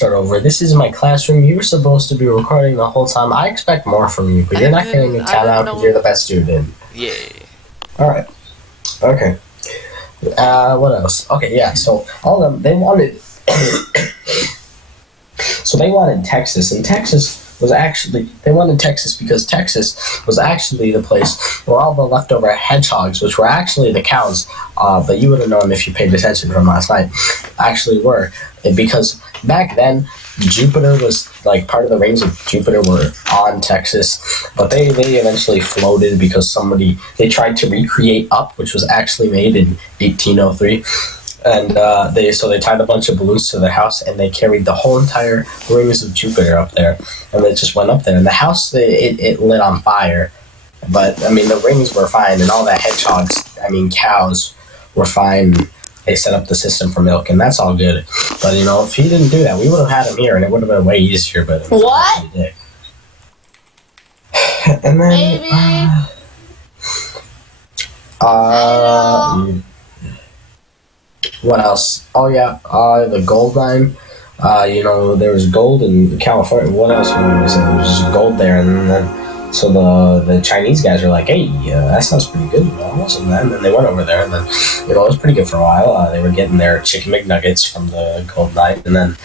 start over. This is my classroom. You were supposed to be recording the whole time. I expect more from you, but you're not getting a count out because you're the best student. Yeah. Alright. Okay. What else? Okay, yeah, so all of them, they wanted... So they wanted Texas, and Texas was actually, they wanted Texas because Texas was actually the place where all the leftover hedgehogs, which were actually the cows, but you would have known if you paid attention from last night, actually were. Because back then, Jupiter was, like, part of the rings of Jupiter were on Texas, but they eventually floated because they tried to recreate Up, which was actually made in 1803. And they tied a bunch of balloons to their house, and they carried the whole entire rings of Jupiter up there, and they just went up there. And the house, it lit on fire, but I mean the rings were fine, and all the hedgehogs, cows, were fine. They set up the system for milk, and that's all good. But if he didn't do that, we would have had him here, and it would have been way easier. But what? And then Maybe. What else? Oh yeah, the gold mine. There was gold in California. What else were we missing? There was just gold there, and then so the Chinese guys were like, "Hey, that sounds pretty good." And then they went over there, and then it was pretty good for a while. They were getting their chicken McNuggets from the gold mine, and then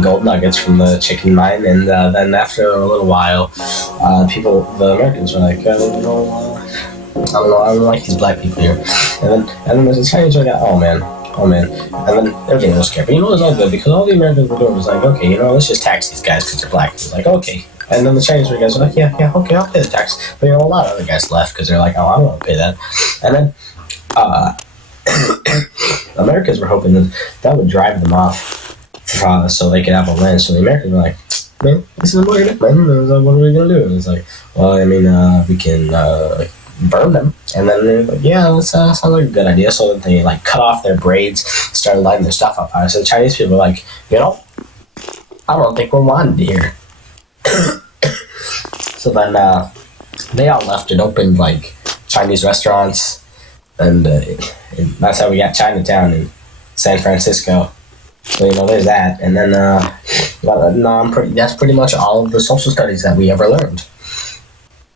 gold nuggets from the chicken mine, and then after a little while, the Americans were like, I don't like these black people here. And then the Chinese were like, oh man. And then everything was scared. But it was all good because all the Americans were doing was like, okay, let's just tax these guys because they're black. It was like, okay. And then the Chinese guys were like, yeah, okay, I'll pay the tax. But a lot of other guys left because they're like, oh, I don't want to pay that. And then Americans were hoping that would drive them off so they could have a land. So the Americans were like, man, this is important, man. And I was like, what are we going to do? And it's like, well, we can burn them. And then they're like, yeah, that sounds like a good idea. So they cut off their braids, started lighting their stuff on fire. So the Chinese people were like, I don't think we're wanted here. So then they all left and opened Chinese restaurants, and that's how we got Chinatown in San Francisco. So there's that. And then that's pretty much all of the social studies that we ever learned.